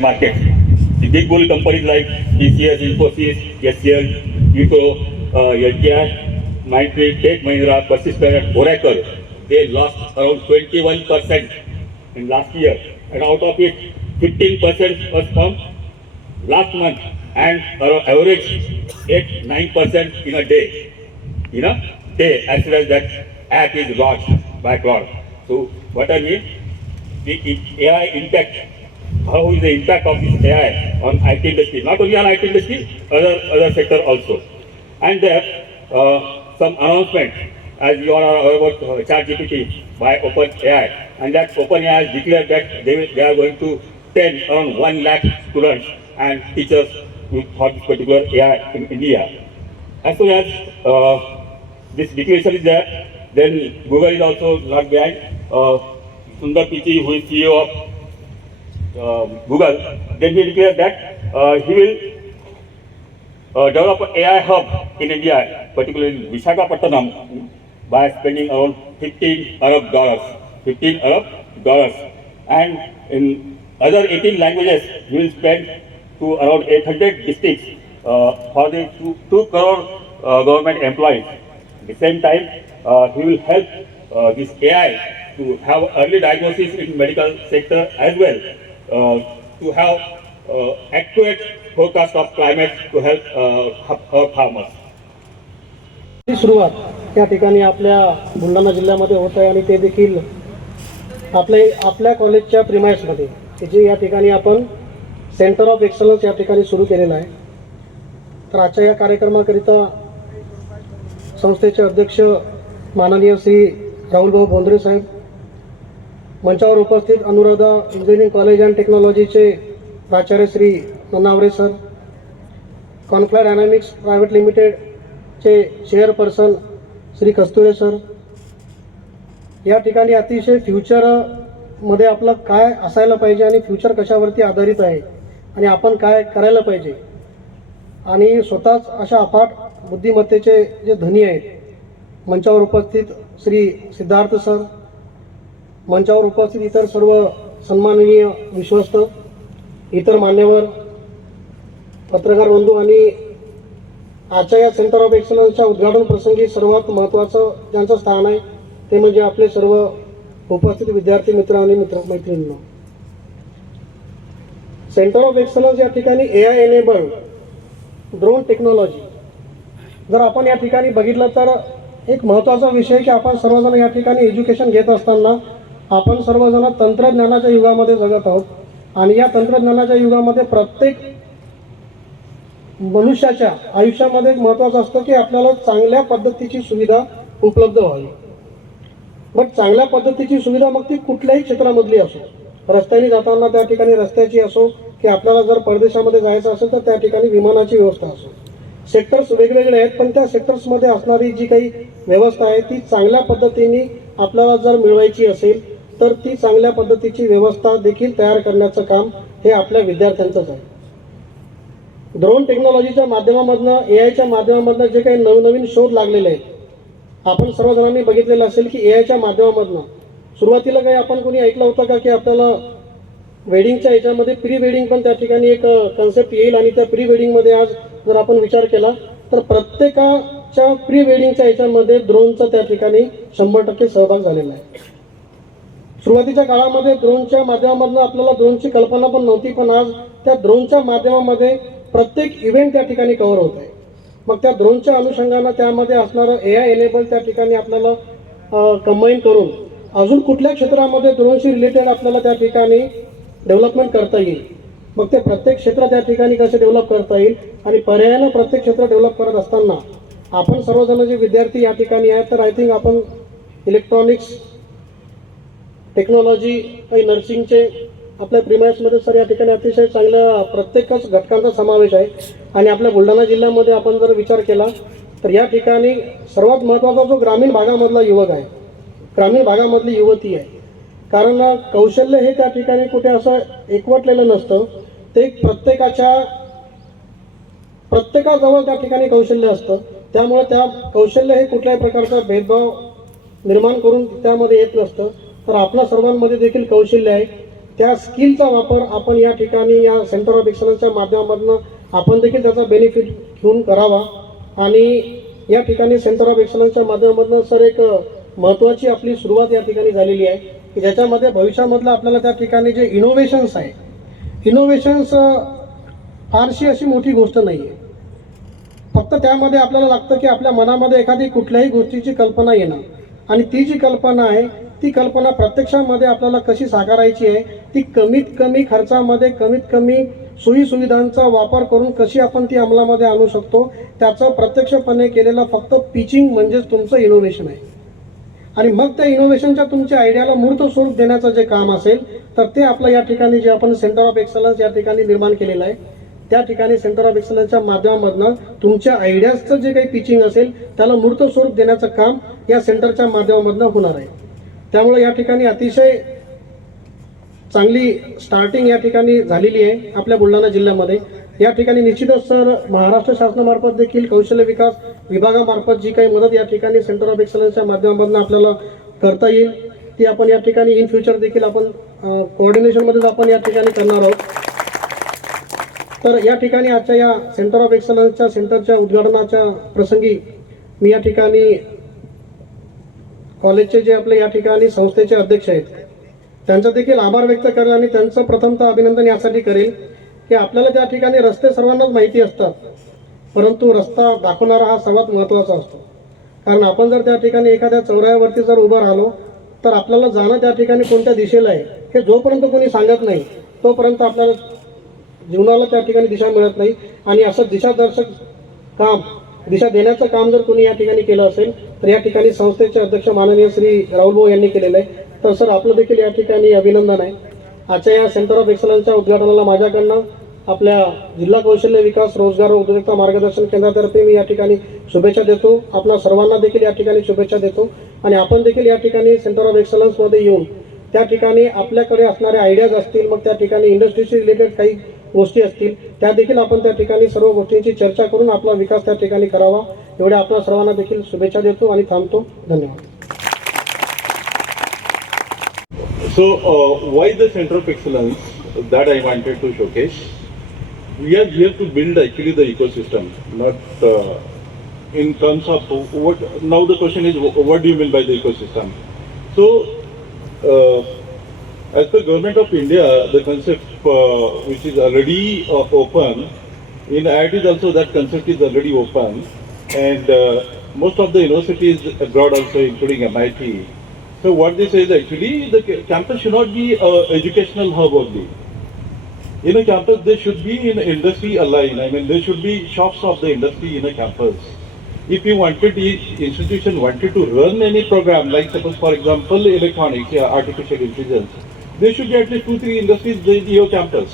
market. The big bull companies like TCS, Infosys, SCL, Wipro, LTI, Mindtree, Tech Mahindra, Persistent, Oracle, they lost around 21% in last year, and out of it, 15% was from last month, and our average 8-9% in a day. In a day, as well as that app is launched by cloud. So what I mean, the AI impact, how is the impact of this AI on IT industry, not only on IT industry, other sector also. And there, some announcement, as you all are aware about ChatGPT by OpenAI, and that OpenAI has declared that they are going to train around 1 lakh students and teachers for this particular AI in India. As soon as this declaration is there, then Google is also not behind. Sundar Pichai, who is CEO of Google, then he declared that he will develop an AI hub in India, particularly in Visakhapatnam, by spending around $15 Arab. 15 Arab dollars. And in other 18 languages, he will spend to around 800 districts for the 2 crore government employees. At the same time, he will help this AI to have early diagnosis in medical sector as well, to have accurate forecast of climate to help our farmers. सुरुवात या ठिकाणी आपल्या बुलढाणा जिल्ह्यामध्ये होत आहे, आणि ते देखील आपल्या कॉलेजच्या प्रिमाइसमध्ये, जे या ठिकाणी आपण सेंटर ऑफ एक्सलन्स या ठिकाणी सुरू केलेलं आहे. तर आजच्या या कार्यक्रमाकरिता संस्थेचे अध्यक्ष माननीय श्री राहुलभाऊ बोंद्रे साहेब, मंचावर उपस्थित अनुराधा इंजिनिअरिंग कॉलेज अँड टेक्नॉलॉजीचे प्राचार्य श्री ननावरे सर, कॉन्फ्लाय डायनामिक्स प्रायव्हेट लिमिटेडचे चेअरपर्सन श्री कस्तुरे सर, या ठिकाणी अतिशय फ्युचरमध्ये आपलं काय असायला पाहिजे आणि फ्युचर कशावरती आधारित आहे आणि आपण काय करायला पाहिजे, आणि स्वतःच अशा अफाट बुद्धिमत्तेचे जे धनी आहेत, मंचावर उपस्थित श्री सिद्धार्थ सर, मंचावर उपस्थित इतर सर्व सन्माननीय विश्वस्त, इतर मान्यवर, पत्रकार बंधू, आणि आजच्या या सेंटर ऑफ एक्सलन्सच्या उद्घाटन प्रसंगी सर्वात महत्त्वाचं ज्यांचं स्थान आहे ते म्हणजे आपले सर्व उपस्थित विद्यार्थी मित्र आणि मैत्रिणींनो. सेंटर ऑफ एक्सलन्स या ठिकाणी AI एनेबल्ड ड्रोन टेक्नॉलॉजी, जर आपण या ठिकाणी बघितलं तर एक महत्त्वाचा विषय की आपण सर्वजण या ठिकाणी एज्युकेशन घेत असताना आपण सर्वजण तंत्रज्ञानाच्या युगामध्ये जगत आहोत, आणि या तंत्रज्ञानाच्या युगामध्ये प्रत्येक मनुष्याच्या आयुष्यामध्ये एक महत्त्वाचं असतं की आपल्याला चांगल्या पद्धतीची सुविधा उपलब्ध व्हावी. बट चांगल्या पद्धतीची सुविधा मग ती कुठल्याही क्षेत्रामधली असो, रस्त्याने जाताना त्या ठिकाणी रस्त्याची असो, की आपल्याला जर परदेशामध्ये जायचं असेल तर त्या ठिकाणी विमानाची व्यवस्था असो. सेक्टर्स वेगवेगळे आहेत, पण त्या सेक्टर्समध्ये असणारी जी काही व्यवस्था आहे ती चांगल्या पद्धतीने आपल्याला जर मिळवायची असेल तर ती चांगल्या पद्धतीची व्यवस्था देखील तयार करण्याचं काम हे आपल्या विद्यार्थ्यांचंच आहे. ड्रोन टेक्नॉलॉजीच्या माध्यमामधनं, AIच्या माध्यमामधनं जे काही नवनवीन शोध लागलेले आहेत, आपण सर्वजणांनी बघितलेलं असेल की AIच्या माध्यमामधनं सुरुवातीला काही आपण कोणी ऐकलं होतं का की आपल्याला वेडिंगच्या याच्यामध्ये प्री वेडिंग पण त्या ठिकाणी एक कन्सेप्ट येईल, आणि त्या प्री वेडिंगमध्ये आज जर आपण विचार केला तर प्रत्येकाच्या प्री वेडिंगच्या याच्यामध्ये ड्रोनचा त्या ठिकाणी 100% सहभाग झालेला आहे. सुरुवातीच्या काळामध्ये ड्रोनच्या माध्यमामधनं आपल्याला ड्रोनची कल्पना पण नव्हती, पण आज त्या ड्रोनच्या माध्यमामध्ये प्रत्येक इव्हेंट त्या ठिकाणी कव्हर होत आहे. मग त्या ड्रोनच्या अनुषंगानं त्यामध्ये असणारं AI एनेबल त्या ठिकाणी आपल्याला कंबाईन करून अजून कुठल्या क्षेत्रामध्ये ड्रोनशी रिलेटेड आपल्याला त्या ठिकाणी डेव्हलपमेंट करता येईल, मग ते प्रत्येक क्षेत्र त्या ठिकाणी कसे डेव्हलप करता येईल, आणि पर्यायानं प्रत्येक क्षेत्र डेव्हलप करत असताना आपण सर्वजण जे विद्यार्थी या ठिकाणी आहेत, तर आय थिंक आपण इलेक्ट्रॉनिक्स टेक्नॉलॉजी काही नर्सिंगचे आपल्या प्रिमाइसमध्ये सर या ठिकाणी अतिशय चांगल्या प्रत्येकच घटकांचा समावेश आहे. आणि आपल्या बुलढाणा जिल्ह्यामध्ये आपण जर विचार केला तर या ठिकाणी सर्वात महत्त्वाचा जो ग्रामीण भागामधला युवक आहे, ग्रामीण भागामधली युवती आहे, कारण कौशल्य हे त्या ठिकाणी कुठे असं एकवटलेलं नसतं, ते प्रत्येकाजवळ त्या ठिकाणी कौशल्य असतं. त्यामुळे त्या कौशल्य हे कुठल्याही प्रकारचा भेदभाव निर्माण करून त्यामध्ये येत नसतं. तर आपल्या सर्वांमध्ये देखील कौशल्य आहे, त्या स्किलचा वापर आपण या ठिकाणी या सेंटर ऑफ एक्सलन्सच्या माध्यमामधनं आपण देखील त्याचा बेनिफिट घेऊन करावा. आणि या ठिकाणी सेंटर ऑफ एक्सलन्सच्या माध्यमामधनं सर एक महत्त्वाची आपली सुरुवात या ठिकाणी झालेली आहे की ज्याच्यामध्ये भविष्यामधलं आपल्याला त्या ठिकाणी जे इनोव्हेशन्स आहे, इनोव्हेशन्स फारशी अशी मोठी गोष्ट नाही आहे. फक्त त्यामध्ये आपल्याला लागतं की आपल्या मनामध्ये एखादी कुठल्याही गोष्टीची कल्पना येणं आणि ती जी कल्पना आहे ती कल्पना प्रत्यक्षामध्ये आपल्याला कशी साकारायची आहे, ती कमीत कमी खर्चामध्ये कमीत कमी सोयीसुविधांचा वापर करून कशी आपण ती अंमलामध्ये आणू शकतो, त्याचं प्रत्यक्षपणे केलेलं फक्त पिचिंग म्हणजेच तुमचं इनोव्हेशन आहे. आणि मग त्या इनोव्हेशनच्या तुमच्या आयडियाला मूर्त स्वरूप देण्याचं जे काम असेल तर ते आपलं या ठिकाणी जे आपण सेंटर ऑफ एक्सलन्स या ठिकाणी निर्माण केलेलं आहे त्या ठिकाणी सेंटर ऑफ एक्सलन्सच्या माध्यमामधनं तुमच्या आयडियाजचं जे काही पिचिंग असेल त्याला मूर्त स्वरूप देण्याचं काम या सेंटरच्या माध्यमामधनं होणार आहे. त्यामुळे या ठिकाणी अतिशय चांगली स्टार्टिंग या ठिकाणी झालेली आहे आपल्या बुलढाणा जिल्ह्यामध्ये. या ठिकाणी निश्चितच सर महाराष्ट्र शासनामार्फत देखील कौशल्य विकास विभागामार्फत जी काही मदत या ठिकाणी सेंटर ऑफ एक्सलन्सच्या माध्यमामधून आपल्याला करता येईल ती आपण या ठिकाणी इन फ्युचर देखील आपण कोऑर्डिनेशनमध्येच आपण या ठिकाणी करणार आहोत. तर या ठिकाणी आजच्या या सेंटर ऑफ एक्सलन्सच्या सेंटरच्या उद्घाटनाच्या प्रसंगी मी या ठिकाणी कॉलेजचे जे आपले या ठिकाणी संस्थेचे अध्यक्ष आहेत त्यांचा देखील आभार व्यक्त करेल आणि त्यांचं प्रथमतः अभिनंदन यासाठी करेल की आपल्याला त्या ठिकाणी रस्ते सर्वांनाच माहिती असतात, परंतु रस्ता दाखवणारा हा सर्वात महत्त्वाचा असतो. कारण आपण जर त्या ठिकाणी एखाद्या चौराह्यावरती जर उभं राहिलो तर आपल्याला जाणं त्या ठिकाणी कोणत्या दिशेला आहे हे जोपर्यंत कोणी सांगत नाही तोपर्यंत आपल्याला जीवनाला त्या ठिकाणी दिशा मिळत नाही. आणि असं दिशादर्शक काम, दिशा देण्याचं काम जर कोणी या ठिकाणी केलं असेल तर या ठिकाणी संस्थेचे अध्यक्ष माननीय श्री राहुल भाऊ यांनी केलेलं आहे. तर सर आपलं देखील या ठिकाणी अभिनंदन आहे. आजच्या या सेंटर ऑफ एक्सलन्सच्या उद्घाटनाला माझ्याकडनं आपल्या जिल्हा कौशल्य विकास रोजगार व उद्योजकता मार्गदर्शन केंद्रातर्फे मी या ठिकाणी शुभेच्छा देतो. आपणा सर्वांना देखील या ठिकाणी शुभेच्छा देतो. आणि आपण देखील या ठिकाणी सेंटर ऑफ एक्सलन्समध्ये येऊन त्या ठिकाणी आपल्याकडे असणारे आयडियाज असतील, मग त्या ठिकाणी इंडस्ट्रीशी रिलेटेड काही गोष्टी असतील त्या देखील आपण त्या ठिकाणी सर्व गोष्टींची चर्चा करून आपला विकास त्या ठिकाणी करावा. एवढ्या आपल्या सर्वांना देखील शुभेच्छा देतो आणि थांबतो. धन्यवाद. So, why the Center of Excellence that I wanted to showcase? We are here to build actually the ecosystem, not in terms of what. Now the question is, what do you mean by the ecosystem? So, as per Government of India, the concept which is already open, in IITs also that concept is already open, and most of the universities abroad also, including MIT. So what they say is actually the campus should not be an educational hub only. In a campus, there should be in industry aligned. I mean, there should be shops of the industry in a campus. If you wanted, the institution wanted to run any program, like suppose for example electronics, artificial intelligence, there should be at least 2-3 industries in your campus.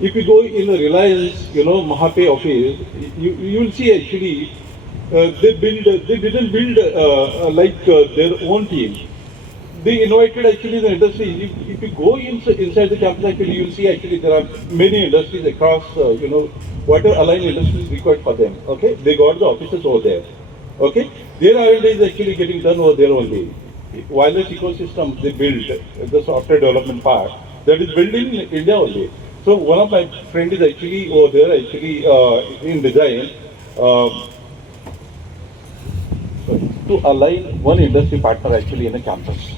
If you go in a Reliance, Mahape office, you will see actually they didn't build their own team. They invited actually the industry. If you go inside the campus, actually you will see actually there are many industries across, whatever aligned industries required for them. Okay, they got the offices over there. Okay, their R&D is actually getting done over there only. Wireless ecosystem they build, the software development part that is built in India only. So one of my friend is actually over there actually in design to align one industry partner actually in a campus.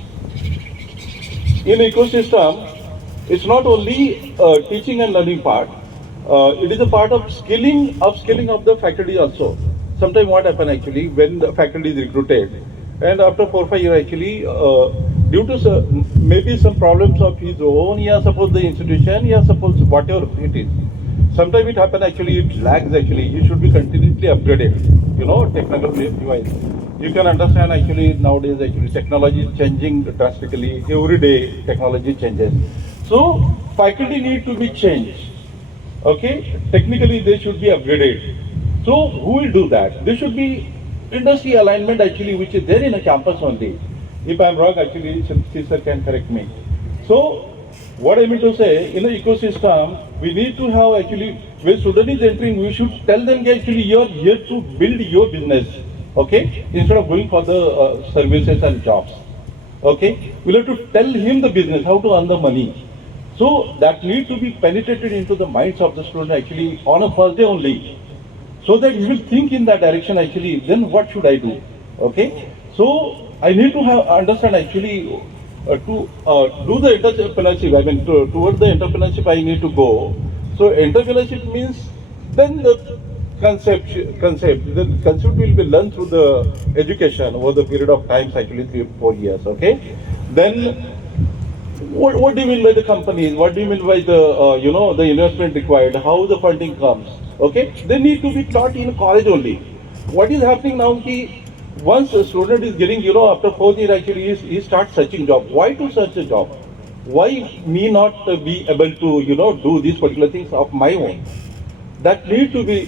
In ecosystem, it's not only teaching and learning part. It is a part of upskilling of the faculty also. Sometimes what happen actually when the faculty is recruited, and after 4-5 years actually, due to maybe some problems of his own, suppose the institution, suppose whatever it is. Sometimes it happen actually, it lags actually. You should be continuously upgraded. Technology device. You can understand actually nowadays actually technology is changing drastically. Every day technology changes. So faculty need to be changed. Okay, technically they should be upgraded. So who will do that? There should be industry alignment actually, which is there in a campus only. If I am wrong, actually, sister can correct me. So what I mean to say, in an ecosystem, we need to have actually, when student is entering, we should tell them actually you are here to build your business. Okay, instead of going for the services and jobs. Okay, we'll have to tell him the business, how to earn the money. So that need to be penetrated into the minds of the student actually on a first day only, so that he will think in that direction actually, then what should I do? Okay, so I need to have understand actually to do the entrepreneurship. I mean, towards the entrepreneurship I need to go. So entrepreneurship means then the concept will be learned through the education over the period of times actually 3 or 4 years. Okay, then what do you mean by the companies? What do you mean by the the investment required? How the funding comes? Okay, they need to be taught in college only. What is happening now? Ki once a student is getting after 4th year actually he starts searching job. Why to search a job? Why me not be able to do these particular things of my own? That need to be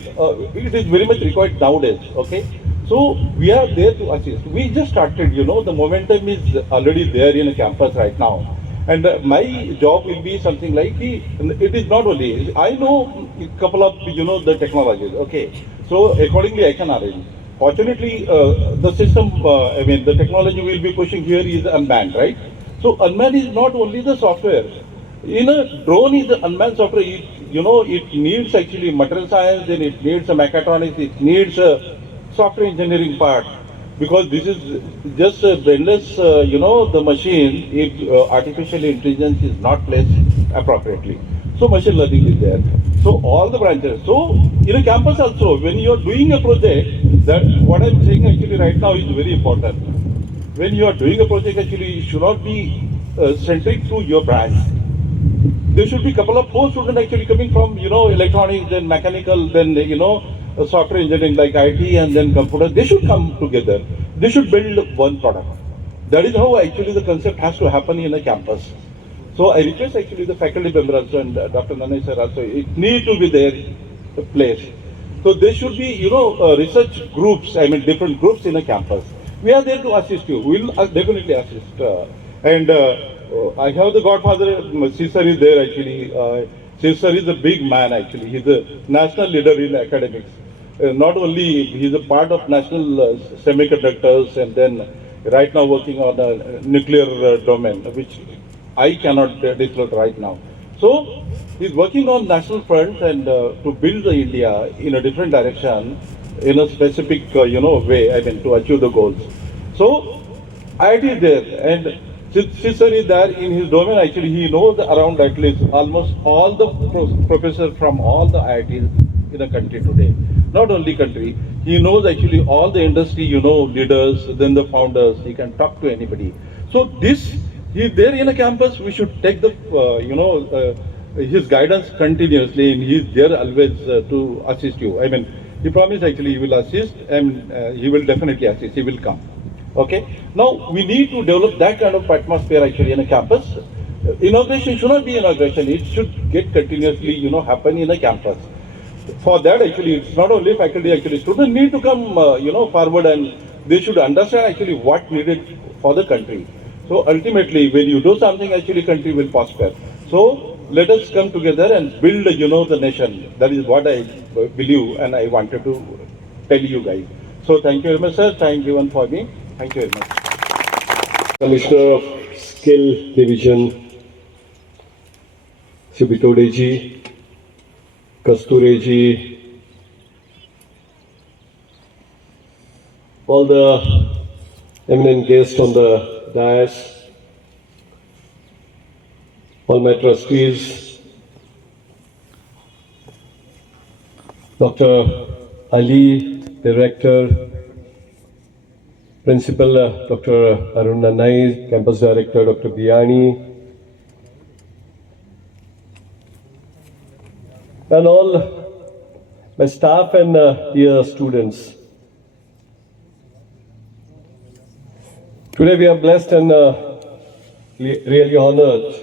it is very much required nowadays. Okay, so we are there to assist. We just started. The momentum is already there in a campus right now. And my job will be something like it is not only I know a couple of the technologies. Okay, so accordingly I can arrange. Fortunately, the system I mean the technology we will be pushing here is unmanned, right? So unmanned is not only the software. In a drone is the unmanned software. It needs actually material science, then it needs a mechatronics, it needs a software engineering part. Because this is just a brainless, the machine, if artificial intelligence is not placed appropriately. So machine learning is there. So all the branches. So in a campus also, when you are doing a project, that what I'm saying actually right now is very important. When you are doing a project, actually, it should not be centric to your branch. There should be a couple of post students actually coming from, electronics, then mechanical, then, software engineering like IT and then computer. They should come together. They should build one product. That is how actually the concept has to happen in a campus. So I request actually the faculty members also and Dr. Nanay sir also, it need to be there place. So there should be, research groups, I mean different groups in a campus. We are there to assist you. We will definitely assist. I have the godfather, Caesar is there actually. Caesar is a big man actually. He's a national leader in academics. Not only he's a part of national semiconductors and then right now working on a nuclear domain, which I cannot disclose right now. So he's working on national front and to build the India in a different direction, in a specific way. I mean to achieve the goals. So IIT is there and Caesar is there in his domain. Actually, he knows around at least almost all the professors from all the IITs in the country today. Not only country, he knows actually all the industry, leaders, then the founders. He can talk to anybody. So this, he's there in a campus. We should take the, his guidance continuously, and he's there always to assist you. I mean, he promised actually he will assist, and he will definitely assist. He will come. Okay. Now we need to develop that kind of atmosphere actually in a campus. Inauguration should not be inauguration. It should get continuously, happen in a campus. For that actually, it's not only faculty actually. Students need to come, forward and they should understand actually what needed for the country. So ultimately, when you do something, actually country will prosper. So let us come together and build, the nation. That is what I believe and I wanted to tell you guys. So thank you very much, sir. Time given for me. Thank you very much. Commissioner of Skill Division, Subitodeji, Kastureji, all the eminent guests on the dais, all my trustees, Dr. Ali, Director, Principal Dr. Arun Nanai, Campus Director Dr. Biani, and all my staff and dear students. Today we are blessed and really honored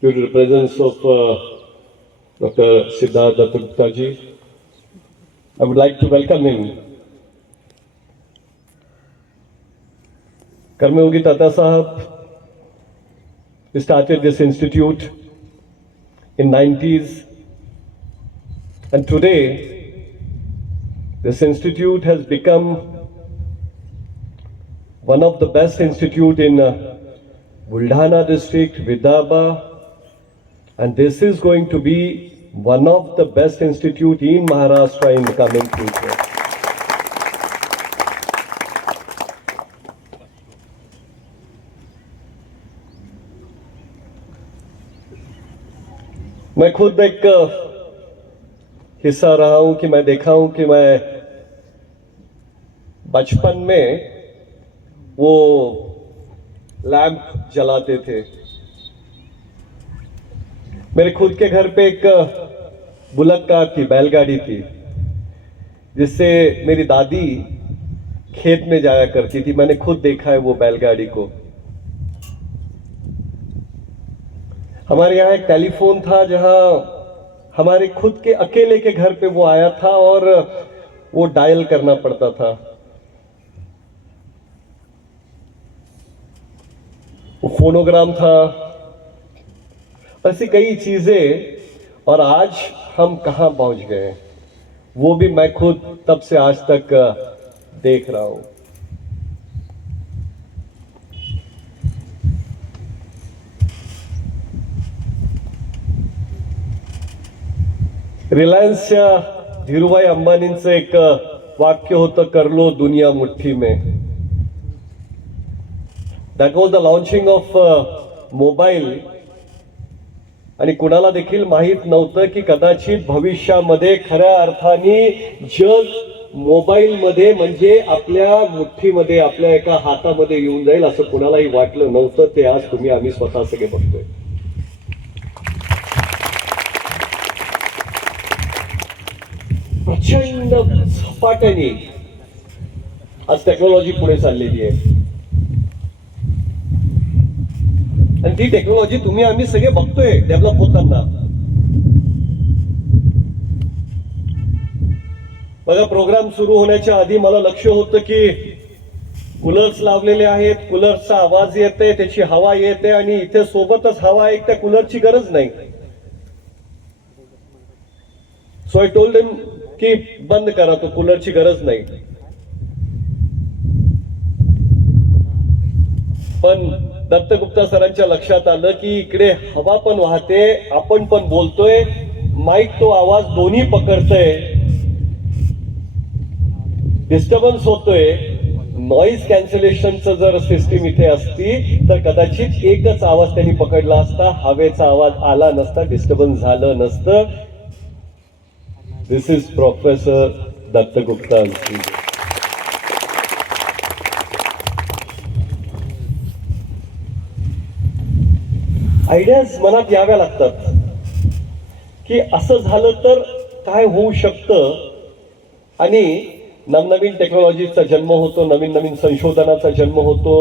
due to the presence of Dr. Siddharth Datta ji. I would like to welcome him. Karmayogi Tata Sahab started this institute in 90s, and today this institute has become one of the best institute in Buldhana district, Vidarbha, and this is going to be one of the best institute in Maharashtra in the coming future. मैं खुद एक हिस्सा रहा हूं कि मैं देखा हूं कि मैं बचपन में वो लैंप जलाते थे। मेरे खुद के घर पे एक बुलक कार थी, बैलगाड़ी थी, जिससे मेरी दादी खेत में जाया करती थी। मैंने खुद देखा है वो बैलगाड़ी को। हमारे यहाँ एक टेलीफोन था जहां हमारे खुद के अकेले के घर पे वो आया था और वो डायल करना पड़ता था। वो फोनोग्राम था, ऐसी कई चीजें। और आज हम कहां पहुंच गए, वो भी मैं खुद तब से आज तक देख रहा हूं। रिलायन्सच्या धीरूभाई अंबानींचं एक वाक्य होतं, कर लो दुनिया मुट्ठी में. That was the launching of mobile. आणि कुणाला देखील माहीत नव्हतं की कदाचित भविष्यामध्ये खऱ्या अर्थाने जग मोबाईल मध्ये म्हणजे आपल्या मुठ्ठीमध्ये, आपल्या एका हातामध्ये येऊन जाईल असं कुणालाही वाटलं नव्हतं. ते आज तुम्ही आम्ही स्वतः सगळे बघतोय. प्रचंड झपाट्याने आज टेक्नॉलॉजी पुढे चाललेली आहे आणि ती टेक्नॉलॉजी तुम्ही आम्ही सगळे बघतोय डेव्हलप होताना. बघा, प्रोग्राम सुरू होण्याच्या आधी मला लक्ष होतं की कूलर्स लावलेले आहेत, कूलरचा आवाज येते, त्याची हवा येते आणि इथे सोबतच हवा आहे, त्या कूलरची गरज नाही. सो आय टोल्ड हिम की बंद करा, तो कूलरची गरज नाही. पण दत्तगुप्ता सरांच्या लक्षात आलं की इकडे हवा पण वाहते, आपण पण बोलतोय, माईक तो आवाज दोन्ही पकडतोय, डिस्टर्बन्स होतोय. नॉईज कॅन्सलेशनचं जर सिस्टीम इथे असती तर कदाचित एकच आवाज त्यांनी पकडला असता, हवेचा आवाज आला नसता, डिस्टर्बन्स झालं नसतं. This is professor Dattagupta. Ideas मनात याव्या लागतात की असं झालं तर काय होऊ शकतं. आणि नवनवीन टेक्नॉलॉजीचा जन्म होतो, नवीन नवीन संशोधनाचा जन्म होतो,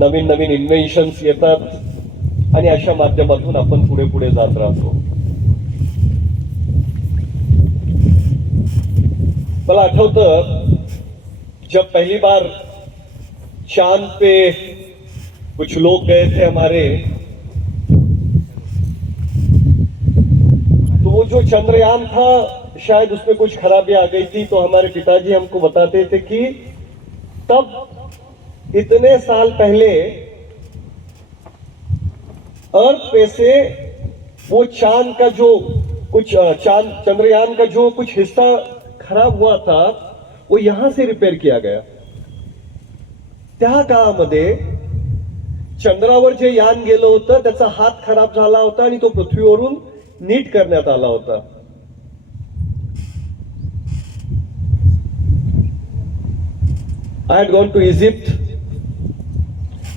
नवीन नवीन इन्व्हेन्शन्स येतात आणि अशा माध्यमातून आपण पुढे पुढे जात राहतो. मला आठवतं जब पहली बार चांद पे कुछ लोग गए थे हमारे, तो वो जो चंद्रयान था शायद उसमें कुछ खराबी आ गई थी. तो हमारे पिताजी हमको बताते थे कि तब इतने साल पहले अर्थ पे से वो चांद का जो कुछ चंद्रयान का जो कुछ हिस्सा खराब हुआ था वो यहां से रिपेयर किया गया. त्या काळामध्ये चंद्रावर जे यान गेलं होतं त्याचा हात खराब झाला होता आणि तो पृथ्वीवरून नीट करण्यात आला होता. I had gone to Egypt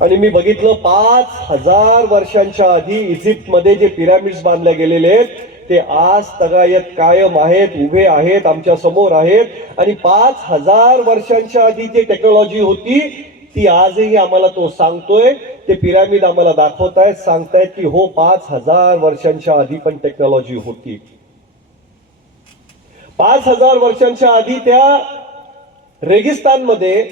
आणि मी बघितलं 5000 वर्षांच्या आधी इजिप्त मध्ये जे पिरामिड्स बांधले गेलेले आहेत ते आज तगायत कायम आहेत, उभे आहेत, आमच्या समोर आहेत. आणि 5000 वर्षांच्या आधी जी टेक्नॉलॉजी होती ती आजही आम्हाला तो सांगतोय. ते पिरामिड आम्हाला दाखवतायत, सांगतायत की हो 5000 वर्षांच्या आधी पण टेक्नॉलॉजी होती. 5000 वर्षांच्या आधी त्या रेगिस्तानमध्ये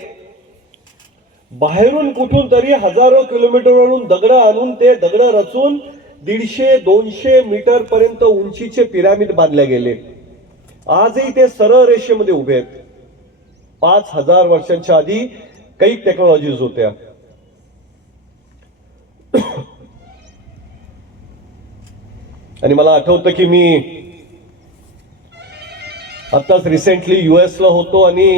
बाहेरून कुठून तरी हजारो किलोमीटरवरून दगड आणून ते दगड रचून 150-200 मीटर पर्यंत उंचीचे पिरामिड बांधले गेले. आजही ते सरळ रेषेमध्ये उभे आहेत. 5000 वर्षांच्या आधी काही टेक्नॉलॉजीज होत्या. आणि मला आठवतं की मी आत्ताच रिसेंटली US ला होतो आणि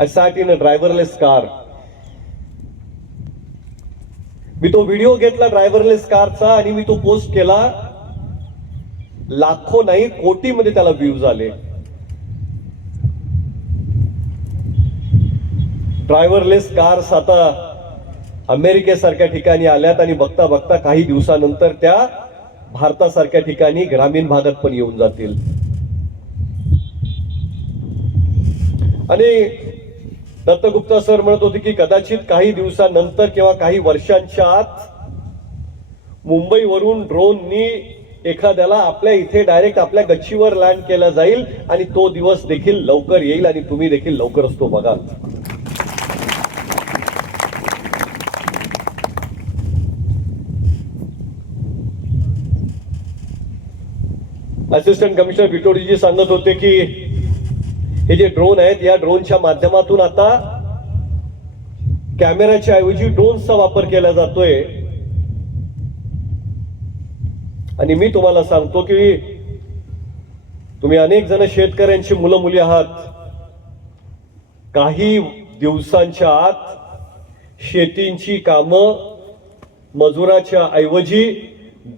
आय सॅट इन अ ड्रायव्हरलेस कार. मी तो व्हिडिओ घेतला ड्रायव्हरलेस कारचा आणि मी तो पोस्ट केला. लाखो नाही कोटीमध्ये त्याला व्ह्यूज आले. ड्रायव्हरलेस कार्स आता अमेरिकेसारख्या ठिकाणी आल्यात आणि बघता बघता काही दिवसानंतर त्या भारतासारख्या ठिकाणी ग्रामीण भागात पण येऊन जातील. आणि दत्तगुप्ता सर म्हणत होते की कदाचित काही दिवसानंतर किंवा काही वर्षांच्या आत मुंबईवरून ड्रोननी एखाद्याला आपल्या इथे डायरेक्ट आपल्या गच्चीवर लँड केला जाईल आणि तो दिवस देखील लवकर येईल आणि तुम्ही देखील लवकरच तो बघाल. असिस्टंट कमिशनर बिटोडीजी सांगत होते की हे जे ड्रोन आहेत या ड्रोनच्या माध्यमातून आता कॅमेराच्या ऐवजी ड्रोनचा वापर केला जातोय. आणि मी तुम्हाला सांगतो की तुम्ही अनेक जण शेतकऱ्यांची मुलं मुली आहात. काही दिवसांच्या आत शेतींची कामं मजुराच्या ऐवजी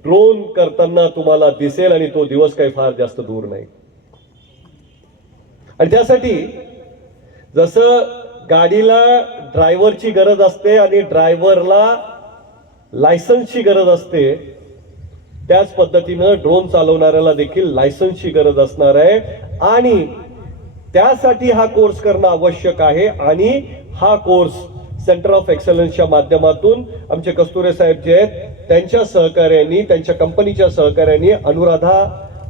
ड्रोन करताना तुम्हाला दिसेल आणि तो दिवस काही फार जास्त दूर नाही. आणि त्यासाठी जसं गाडीला ड्रायव्हरची गरज असते आणि ड्रायव्हरला लायसन्सची गरज असते त्याच पद्धतीनं ड्रोन चालवणाऱ्याला देखील लायसन्सची गरज असणार आहे. आणि त्यासाठी हा कोर्स करणं आवश्यक आहे. आणि हा कोर्स सेंटर ऑफ एक्सलन्सच्या माध्यमातून आमचे कस्तुरे साहेब जे आहेत त्यांच्या सहकार्याने त्यांच्या कंपनीच्या सहकार्याने अनुराधा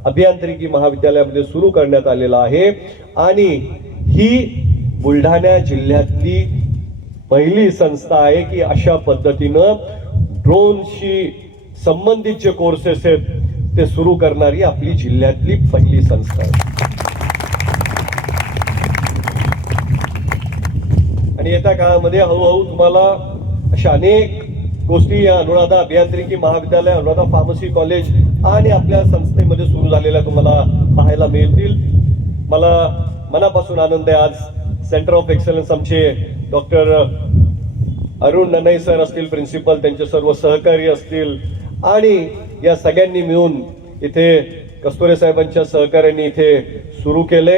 अभियांत्रिकी महाविद्यालयामध्ये सुरू करण्यात आलेला आहे. आणि ही बुलढाणा जिल्ह्यातली पहिली संस्था आहे की अशा पद्धतीनं ड्रोनशी संबंधित जे कोर्सेस आहेत ते सुरू करणारी आपली जिल्ह्यातली पहिली संस्था आहे. आणि येत्या काळामध्ये हळूहळू तुम्हाला अशा अनेक गोष्टी या अनुराधा अभियांत्रिकी महाविद्यालय, अनुराधा फार्मसी कॉलेज आणि आपल्या संस्थेमध्ये सुरू झालेल्या तुम्हाला पाहायला मिळतील. मला मनापासून आनंद आहे. आज सेंटर ऑफ एक्सलन्स आमचे डॉक्टर अरुण ननई सर असतील प्रिन्सिपल, त्यांचे सर्व सहकारी असतील आणि या सगळ्यांनी मिळून इथे कस्तुरे साहेबांच्या सहकार्याने इथे सुरू केले.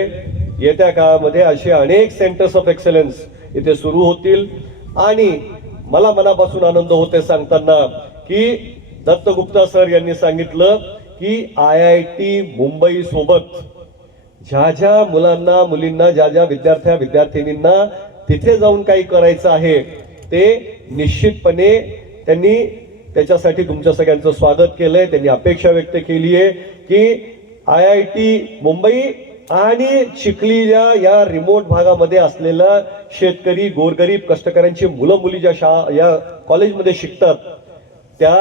येत्या काळामध्ये असे अनेक सेंटर्स ऑफ एक्सलन्स इथे सुरू होतील. आणि मला मनापासून आनंद होते सांगताना की दत्तगुप्ता सर यांनी सांगितलं की IIT मुंबई सोबत ज्या ज्या मुलांना मुलींना ज्या ज्या विद्यार्थ्यांना तिथे जाऊन काही करायचं आहे ते निश्चितपणे त्यांनी त्याच्यासाठी तुमच्या सगळ्यांचं स्वागत केलंय. त्यांनी अपेक्षा व्यक्त केली आहे की IIT मुंबई आणि चिखलीच्या या रिमोट भागामध्ये असलेला शेतकरी गोरगरीब कष्टकऱ्यांची मुलं मुली ज्या या कॉलेजमध्ये शिकतात त्या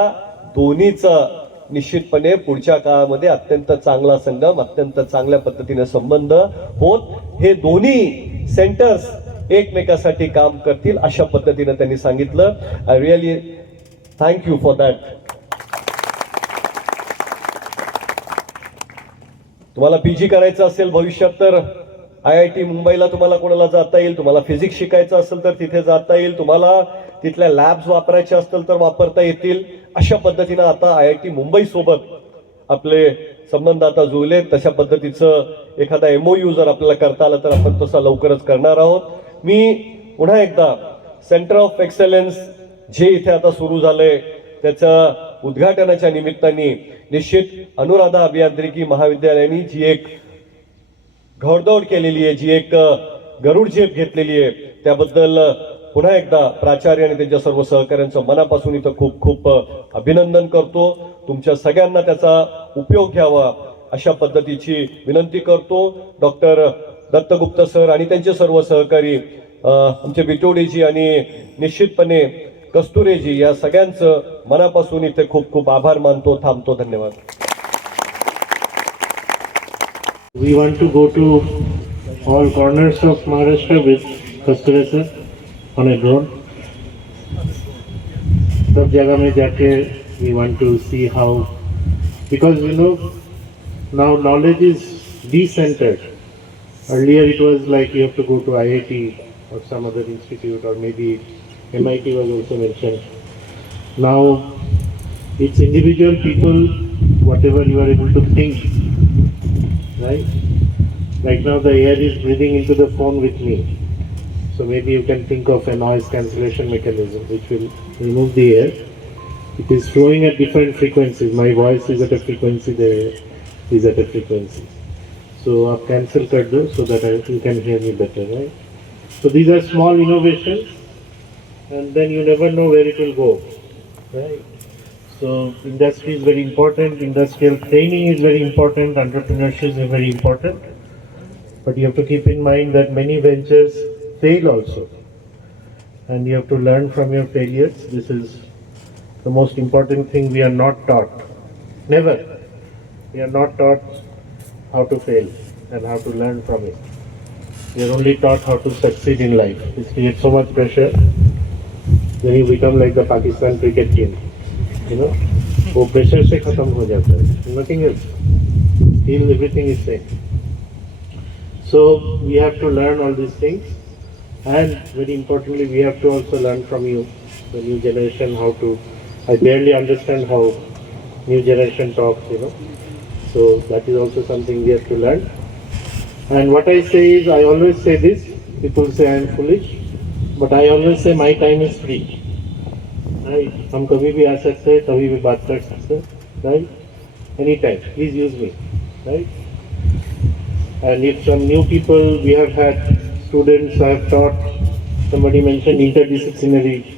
दोन्हीचा निश्चितपणे पुढच्या काळामध्ये अत्यंत चांगला संगम, अत्यंत चांगल्या पद्धतीने संबंध होत हे दोन्ही सेंटर्स एकमेकासाठी काम करतील अशा पद्धतीने त्यांनी सांगितलं. I really thank you for that. तुम्हाला PG करायचं असेल भविष्यात तर IIT मुंबईला तुम्हाला कोणाला जाता येईल. तुम्हाला फिजिक्स शिकायचं असेल तर तिथे जाता येईल. तुम्हाला तिथल्या लॅब्स वापरायचे असतील तर वापरता येतील. अशा पद्धतीनं आता IIT मुंबई सोबत आपले संबंध आता जुळले. तशा पद्धतीचं एखादा MOU जर आपल्याला करता आलं तर आपण तसा लवकरच करणार आहोत. मी पुन्हा एकदा सेंटर ऑफ एक्सलन्स जे इथे आता सुरू झालंय त्याच्या उद्घाटनाच्या निमित्ताने निश्चित अनुराधा अभियांत्रिकी महाविद्यालयाने जी एक घोडदौड केलेली आहे, जी एक गरुड झेप घेतलेली आहे त्याबद्दल पुन्हा एकदा प्राचार्य आणि त्यांच्या सर्व सहकाऱ्यांचं मनापासून इथं खूप खूप अभिनंदन करतो. तुमच्या सगळ्यांना त्याचा उपयोग घ्यावा अशा पद्धतीची विनंती करतो. डॉक्टर दत्तगुप्ता सर आणि त्यांचे सर्व सहकारी आमचे बिटोडेजी आणि निश्चितपणे कस्तुरेजी या सगळ्यांचं मनापासून इथे खूप खूप आभार मानतो. थांबतो. धन्यवाद. We want to go to all corners of Maharashtra with Kasture sir on a drone. सब जगह में जाके We want to see how, because now knowledge is decentered. Earlier it was like you have to go to IIT or some other institute, or maybe MIT was also mentioned. Now it's individual people, whatever you are able to think, right? Right now the air is breathing into the phone with me. So maybe you can think of a noise cancellation mechanism which will remove the air. It is flowing at different frequencies. My voice is at a frequency, the air is at a frequency. So आप cancel कर दो so that you can hear me better, right? So these are small innovations, and then you never know where it will go, right? So industry is very important, industrial training is very important, entrepreneurship is very important. But you have to keep in mind that many ventures fail also. And you have to learn from your failures. This is the most important thing we are not taught. Never. We are not taught how to fail and how to learn from it. We are only taught how to succeed in life. This creates so much pressure. Then you become like the Pakistan cricket team. वो pressure से खत्म हो जाता है. Nothing else. Still everything is same. So we have to learn all these things, and very importantly we have to also learn from you, the new generation, how to. I barely understand how new generation talks, So that is also something we have to learn. And what I say is, I always say this, people say I am foolish, but I always say my time is free. Right? हम कभी भी आ सकते हैं, कभी भी बात कर सकते हैं, right? Anytime, please use me, right? And if some new people, we have had students I have taught, somebody mentioned interdisciplinary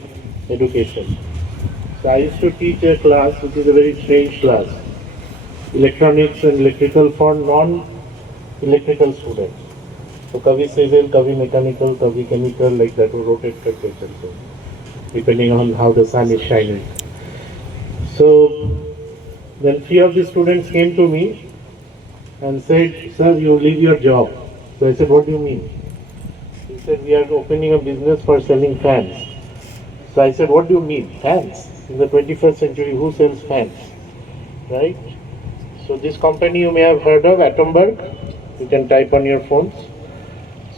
education. So I used to teach a class which is a very strange class, electronics and electrical for non-electrical students. So kabhi civil, kabhi mechanical, kabhi chemical, like that will rotate करके चलते, depending on how the sun is shining. So then 3 of the students came to me and said, "Sir, you leave your job." So I said, "What do you mean?" He said, "We are opening a business for selling fans." So I said, "What do you mean? Fans? In the 21st century, who sells fans?" Right? So this company you may have heard of, Atomberg. You can type on your phones.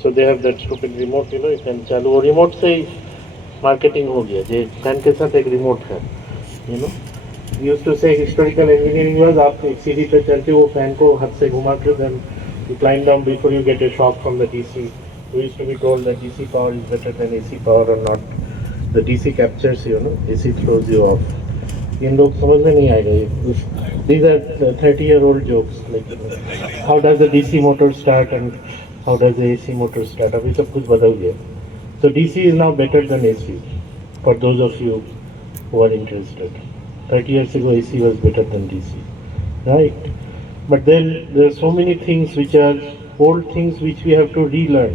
So they have that stupid remote, you can चालू. वो remote से ही marketing हो गया. जे fan के साथ एक remote है, We used to say historical engineering was आप एक सीढ़ी पे चढ़ के वो फैन को हाथ से घुमा के then you climb down before you get a shock from the DC. We used to be told that DC power is better than AC power or not. The DC captures you, AC throws you off. इन लोग समझ में नहीं आएगा. These are 30-year-old jokes. Like, how does the DC motor start and how does the AC motor start? अभी सब कुछ बदल गया. So DC is now better than AC. For those of you who are interested. 30 years ago AC was better than DC, right? But then there are so many things which are old things which we have to relearn.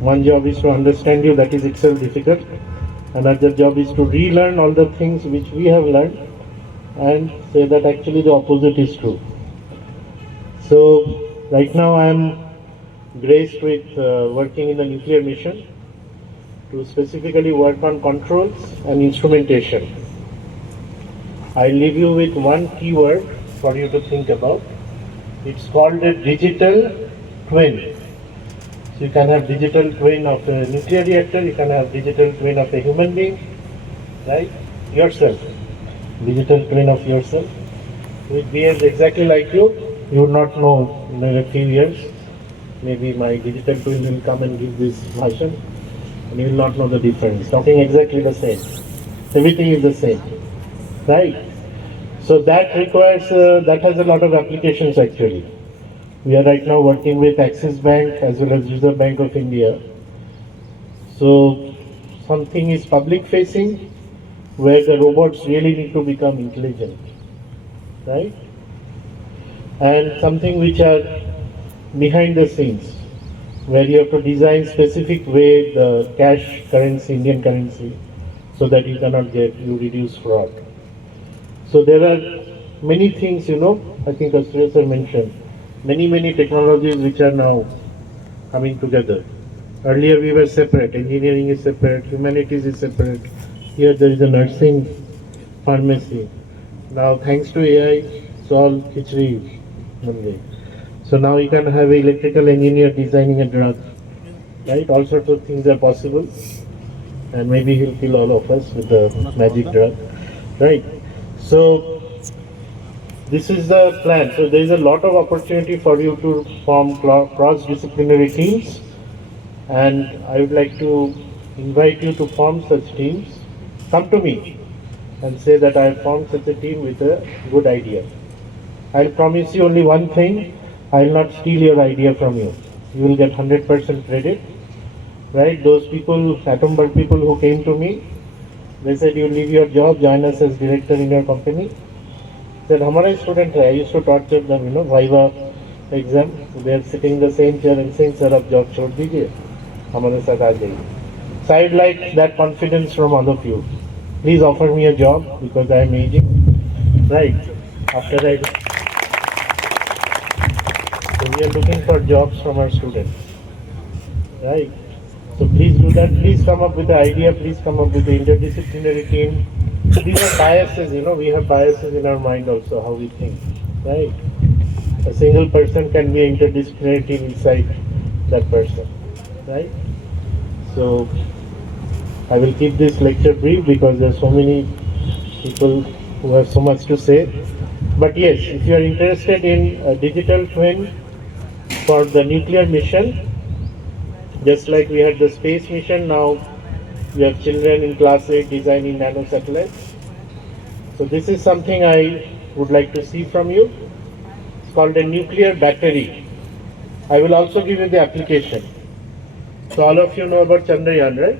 One job is to understand you, that is itself difficult. Another job is to relearn all the things which we have learned and say that actually the opposite is true. So right now I am graced with working in the nuclear mission to specifically work on controls and instrumentation. I leave you with one keyword for you to think about. It's called a digital twin. So you can have digital twin of a nuclear reactor, you can have digital twin of a human being, right? Yourself. Digital twin of yourself. It behaves exactly like you. You would not know in a few years. Maybe my digital twin will come and give this bhashan and you will not know the difference. Talking exactly the same. Everything is the same. Right? So that requires, that has a lot of applications actually. We are right now working with Axis Bank as well as Reserve Bank of India. So something is public facing where the robots really need to become intelligent. Right? And something which are behind the scenes where you have to design specific way the cash currency, Indian currency, so that you cannot you reduce fraud. So there are many things, I think as sir mentioned, many technologies which are now coming together. Earlier we were separate, engineering is separate, humanities is separate. Here there is a nursing pharmacy. Now, thanks to AI, it's all khichdi bun gayi. So now you can have an electrical engineer designing a drug, right? All sorts of things are possible, and maybe he'll kill all of us with the magic drug, right? So this is the plan. So there is a lot of opportunity for you to form cross-disciplinary teams, and I would like to invite you to form such teams. Come to me and say that I have formed such a team with a good idea. I'll promise you only one thing, I will not steal your idea from you. You will get 100% credit, right? Those people, atom bulb people who came to me, they said you leave your job, join us as director in your company. Said, हमारे student है, I used to torture them, Viva exam. They are sitting in the same chair and saying, sir, आप job छोड़ दीजिए, हमारे साथ आ जाइए. So I'd like that confidence from all of you. Please offer me a job because I am aging. Right. After that, so we are looking for jobs from our students. Right. So please do that. Please come up with the idea. Please come up with the interdisciplinary team. So these are biases, we have biases in our mind also, how we think. Right. A single person can be an interdisciplinary team inside that person. Right. So I will keep this lecture brief because there are so many people who have so much to say. But yes, if you are interested in a digital twin for the nuclear mission, just like we had the space mission, now we have children in class 8 designing nano satellites. So this is something I would like to see from you. It's called a nuclear battery. I will also give you the application. So all of you know about Chandrayaan, right?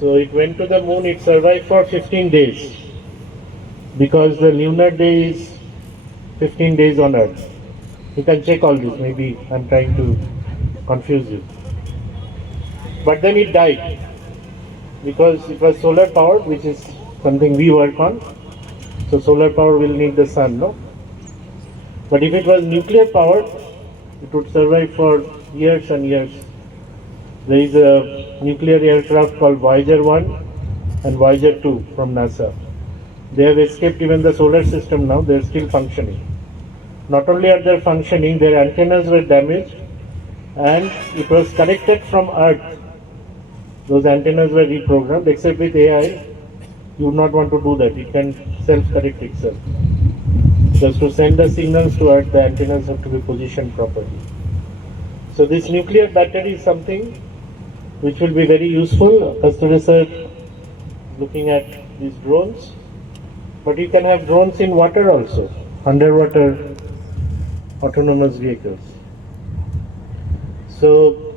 So it went to the moon, it survived for 15 days because the lunar day is 15 days on Earth. You can check all this, maybe I'm trying to confuse you. But then it died because it was solar powered, which is something we work on. So solar power will need the sun, no? But if it was nuclear powered, it would survive for years and years. There is a nuclear aircraft called Voyager 1 and Voyager 2 from NASA. They have escaped even the solar system now, they are still functioning. Not only are they functioning, their antennas were damaged and it was connected from Earth. Those antennas were reprogrammed, except with AI, you would not want to do that. It can self-correct itself. Just to send the signals to Earth, the antennas have to be positioned properly. So this nuclear battery is something which will be very useful. Custer Research looking at these drones, but you can have drones in water also, underwater autonomous vehicles. So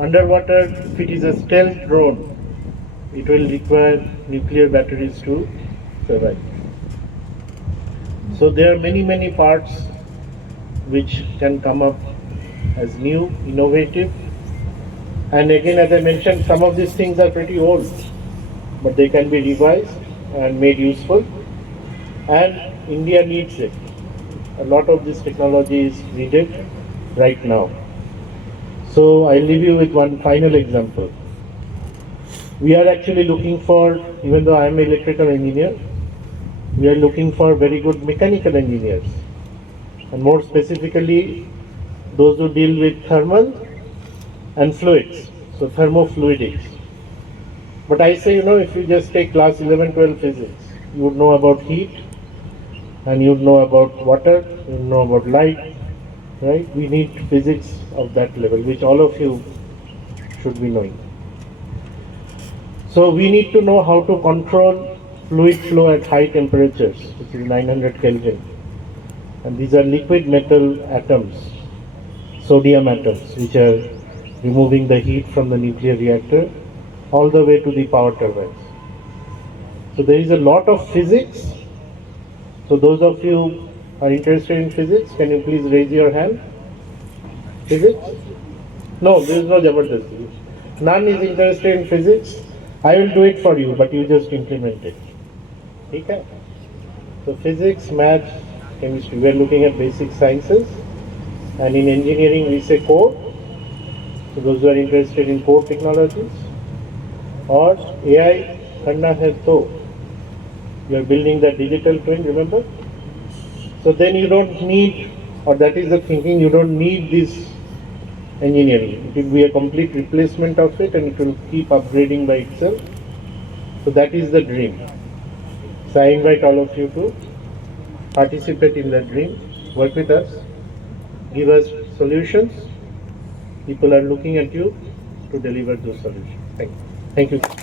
underwater, if it is a stealth drone, it will require nuclear batteries to survive. So there are many parts which can come up as new, innovative. And again, as I mentioned, some of these things are pretty old, but they can be revised and made useful. And India needs it. A lot of this technology is needed right now. So I'll leave you with one final example. We are actually looking for, even though I am an electrical engineer, we are looking for very good mechanical engineers. And more specifically, those who deal with thermal and fluids, so thermofluidics. But I say, if you just take class 11, 12 physics, you would know about heat, and you would know about water, you would know about light, right? We need physics of that level, which all of you should be knowing. So we need to know how to control fluid flow at high temperatures, which is 900 Kelvin. And these are liquid metal atoms, sodium atoms, which are removing the heat from the nuclear reactor all the way to the power turbines. So there is a lot of physics. So those of you are interested in physics, can you please raise your hand? Physics? No, there is no Jabardasti. None is interested in physics. I will do it for you, but you just implement it. Okay? So physics, math, chemistry, we are looking at basic sciences. And in engineering, we say core. So those who are interested in core technologies. Or AI करना है तो You are building the digital twin, remember? So then you don't need, or that is the thinking, you don't need this engineering. It will be a complete replacement of it and it will keep upgrading by itself. So that is the dream. So I invite all of you to participate in that dream, work with us, give us solutions. People are looking at you to deliver those solutions. Thank you. Thank you.